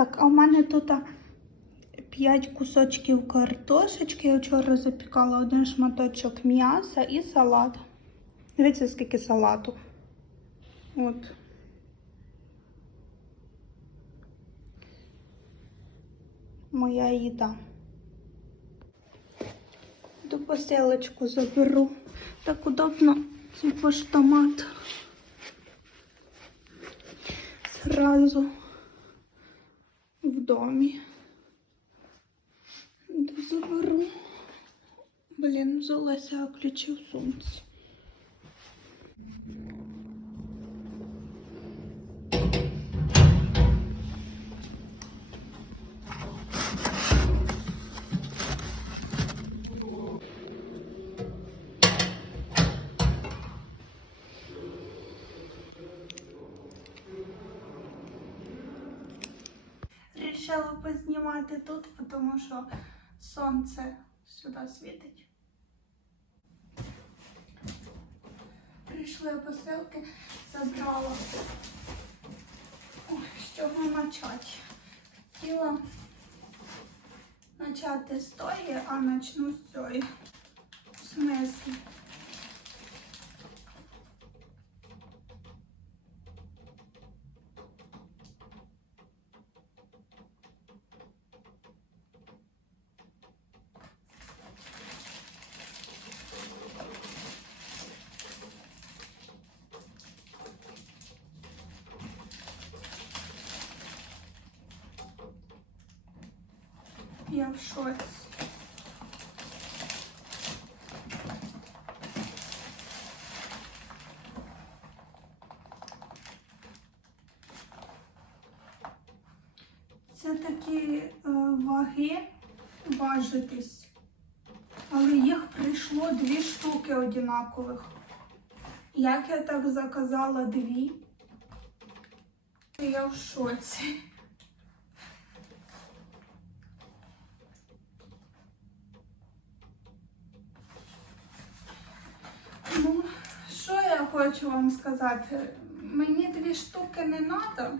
Так, а в мене тут 5 кусочків картошечки. Я вчора запікала один шматочок м'яса і салат. Дивіться, скільки салату. От. Моя їда. До посилочку заберу. Так удобно цей поштомат. Сразу в домі. Заберу. Блін, взялася ключі в сумці. Рішила познімати тут, тому що сонце сюди світить. Прийшли посилки, забрала. Ой, чого почати? Хотіла почати з тої, а почну з цієї. В смислі? В шоці. Це такі е, ваги важитись, але їх прийшло дві штуки однакових. Як я так заказала дві, я в шоці. Ну, що я хочу вам сказати? Мені дві штуки не треба.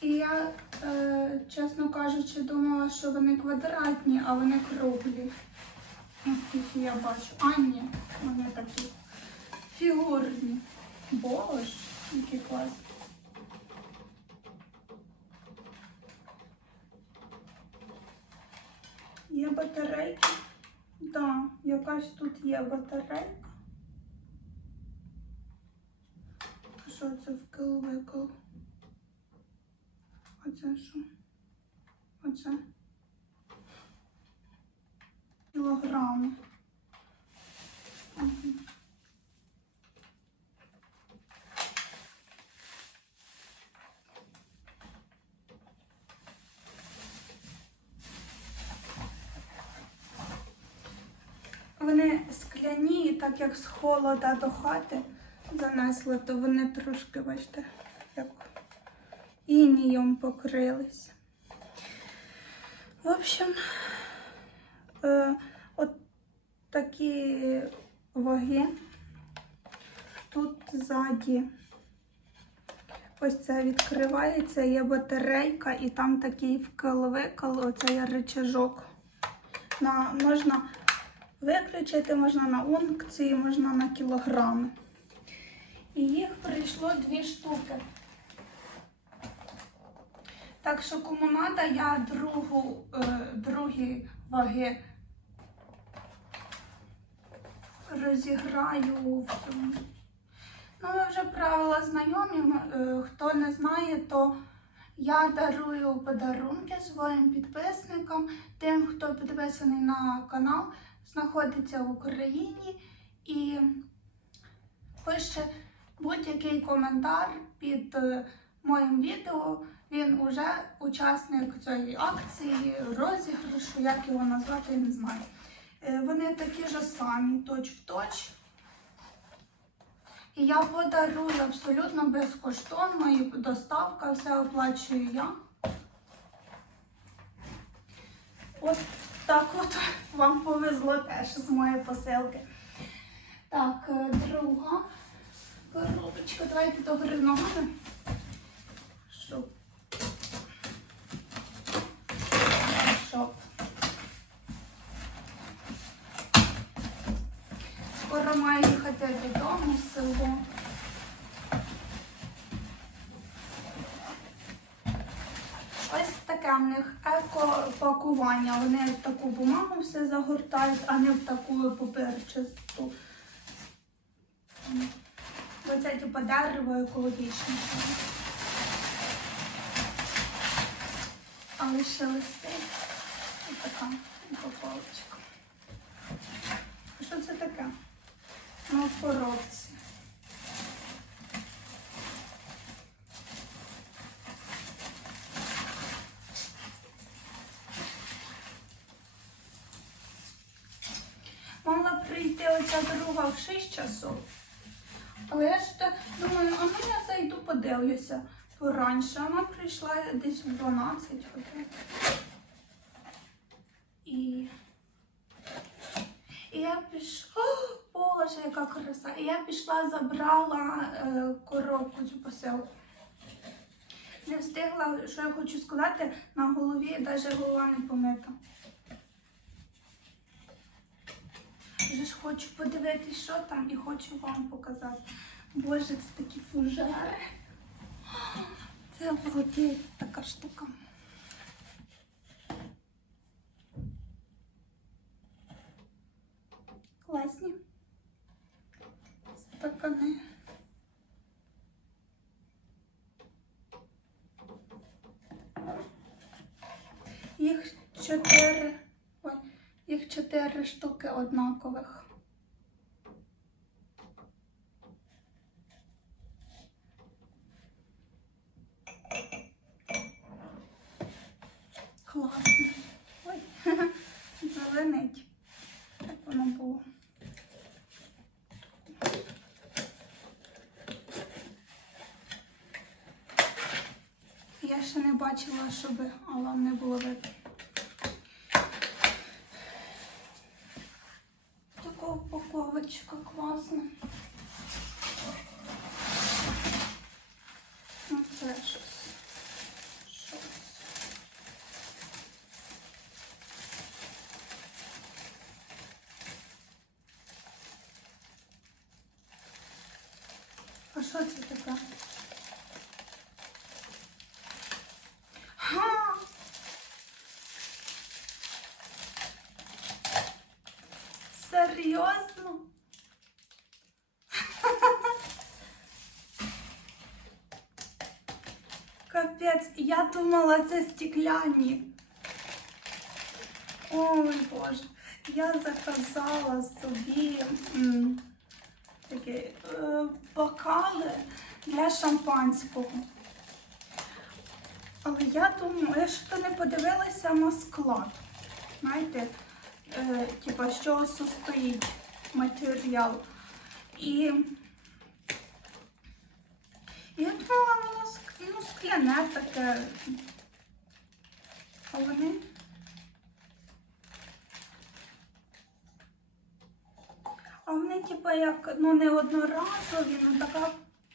І я, е, чесно кажучи, думала, що вони квадратні, а вони круглі. Наскільки я бачу. А, ні, вони такі фігурні. Боже, які класні. Є батарейки? Да, якась тут є батарейка. Що це вкил викил? Оце що? Оце? Кілограми. Мгм. Вони скляні, і так як з холода до хати занесли, то вони трошки, бачите, як інієм покрились. В общем, е, от такі ваги. Тут ззаді ось це відкривається, є батарейка, і там такий вкл-викл, оце є рычажок. На, можна виключити, можна на ункції, можна на кілограми. І їх прийшло дві штуки. Так що кому треба, я другу, е, другі ваги розіграю в цьому. Ну, ви вже правила знайомі. Е, Хто не знає, то я дарую подарунки своїм підписникам, тим, хто підписаний на канал, знаходиться в Україні і пише будь-який коментар під е, моїм відео. Він уже учасник цієї акції, розіграшу, як його назвати, я не знаю. Е, Вони такі ж самі, точ в точ. І я подарую абсолютно безкоштовно, і доставка, все оплачую я. От так от вам повезло теж з моєї посилки. Так, е, друга коробочка. Давайте догори ногами. Щоб. Щоб. Скоро маю їхати додому в село. Ось таке в них еко-пакування. Вони в таку бумагу все загортають, а не в таку паперчасту. Бо це типу дерево екологічне. А лише листи. Ось така упаковочка. Що це таке? В коробці. Прийти оця друга в 6 часов. Але я ж так думаю, а ну я зайду подивлюся пораньше. Вона прийшла десь в 12 годин. І... І я пішла, О, Боже, яка краса. І я пішла, забрала е, коробку цю посилку. Не встигла, що я хочу сказати, на голові навіть голова не помита. Вже ж хочу подивитися, що там, і хочу вам показати. Боже, це такі фужери. Це вроді така штука. Класні. Стакани. Їх чотири. Чотири штуки однакових. Класно. Ой, зеленить. Так воно було. Я ще не бачила, щоб а не було видно. Така упаковочка класна. Ну, щось. Щось. А що це таке? Ха! Серйозно? Капець, я думала, це стекляні. Ой, Боже, я заказала собі такі е, бокали для шампанського. Але я думаю, я то не подивилася на склад. Знаєте, е, типа, чого состоїть матеріал. І я думала, воно ск- скляне таке. А вони. А вони, типа, як ну не одноразові, ну така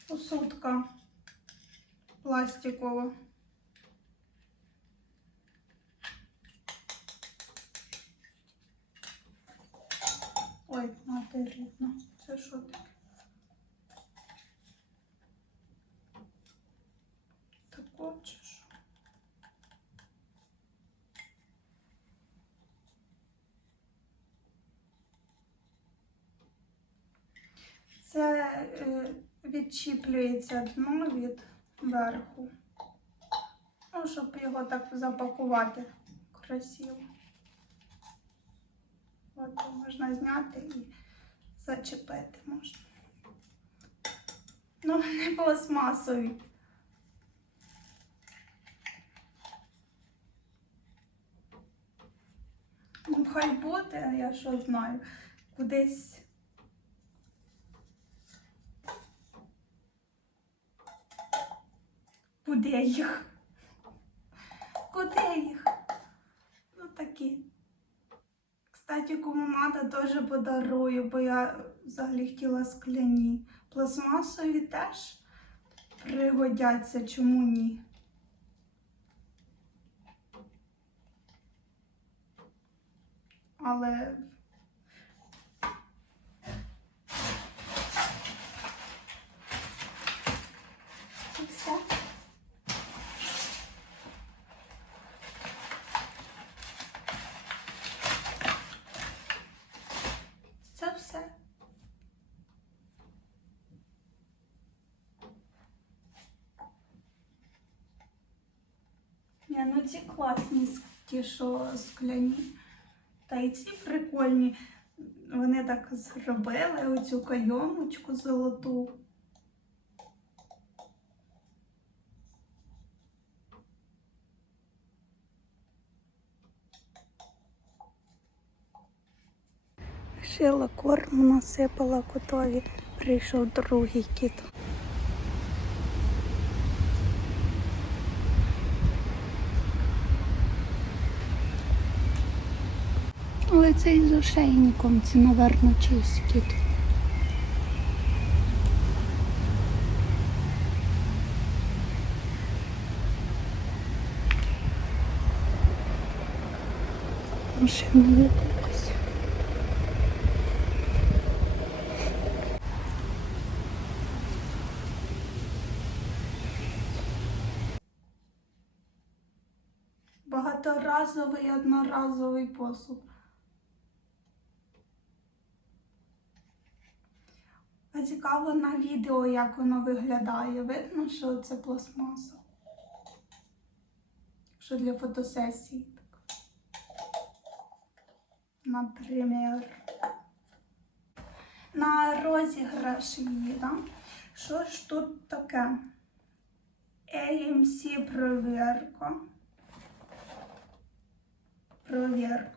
посудка пластикова. Ой, мати рідна. Це що таке? Тако? Це е, відчіплюється дно від верху. Ну, щоб його так запакувати красиво. От можна зняти і зачепити можна. Ну, не пластмасові. Ну, хай буде, я що знаю, кудись. Куди їх? Куди їх? Ну такі. Кстати, кому надо, теж подарую, бо я взагалі хотіла скляні. Пластмасові теж пригодяться, чому ні? Але все. Це ну ці класні, ті, що скляні. Та й ці прикольні. Вони так зробили оцю кайомочку золоту. Шила корм, насипала котові. Прийшов другий кіт. Але цей з ошейником, це, наверно, чийсь кіт. Машина якась. Багаторазовий, одноразовий посуд. А цікаво на відео, як воно виглядає. Видно, що це пластмаса. Що для фотосесії. Наприклад. На розіграш її, да? Що ж тут таке? AMC провірка. Провірка.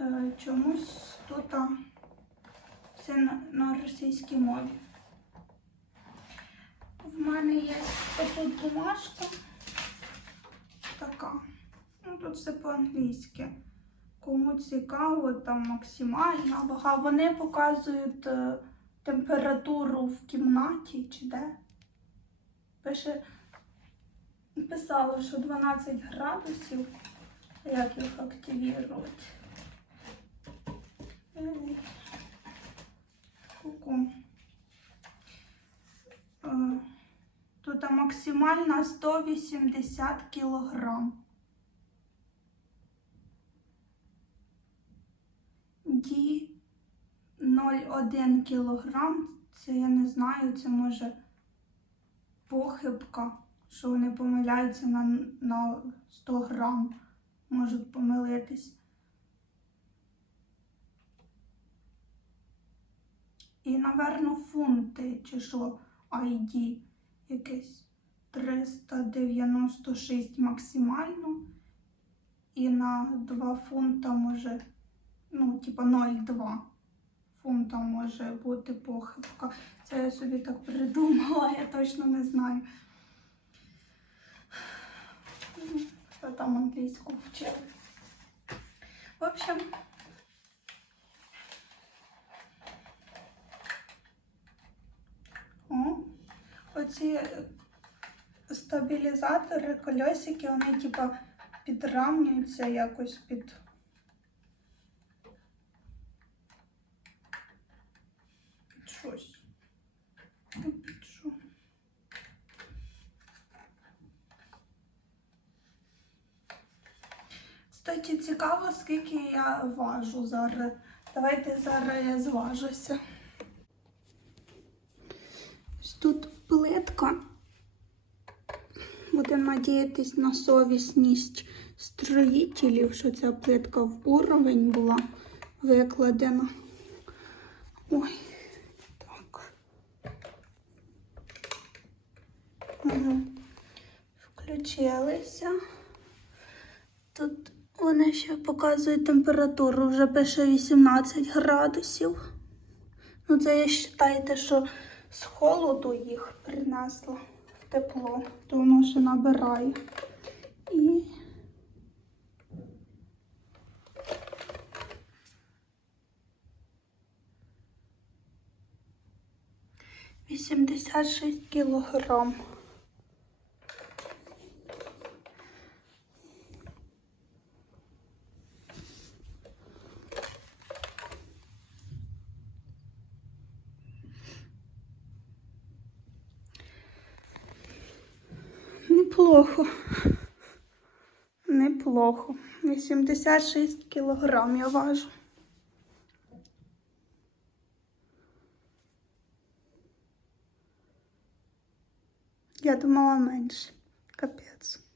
Е, Чомусь тут все на, на російській мові. В мене є тут бумажка така. Ну, тут все по-англійськи. Кому цікаво, там максимальна вага. Вони показують е, температуру в кімнаті чи де. Пише, писало, що 12 градусів. Як їх активувати? Максимально 180 кілограм. Ді 0,1 кілограм. Це я не знаю, це може похибка, що вони помиляються на, на 100 грам. Можуть помилитись. І, напевно, фунти чи що ID якесь 396 максимально. І на 2 фунта може, ну, типа 0,2 фунта може бути похибка. Це я собі так придумала, я точно не знаю. Що там англійську вчили. В общем, О, оці стабілізатори, кольосики, вони типа підрамнюються якось під. Під щось. Ну, Під? Кстати, цікаво, скільки я важу зараз. Давайте зараз я зважуся. Ось тут плитка. Будемо надіятись на совісність строїтелів, що ця плитка в уровень була викладена. Ой, так. Угу. Включилися. Тут вони ще показують температуру, вже пише 18 градусів. Ну, це я вважайте, що з холоду їх принесло в тепло, то воно ще набирає. І вісімдесят шість кілограм. Неплохо. Неплохо. 86 кілограм я важу. Я думала менше. Капець.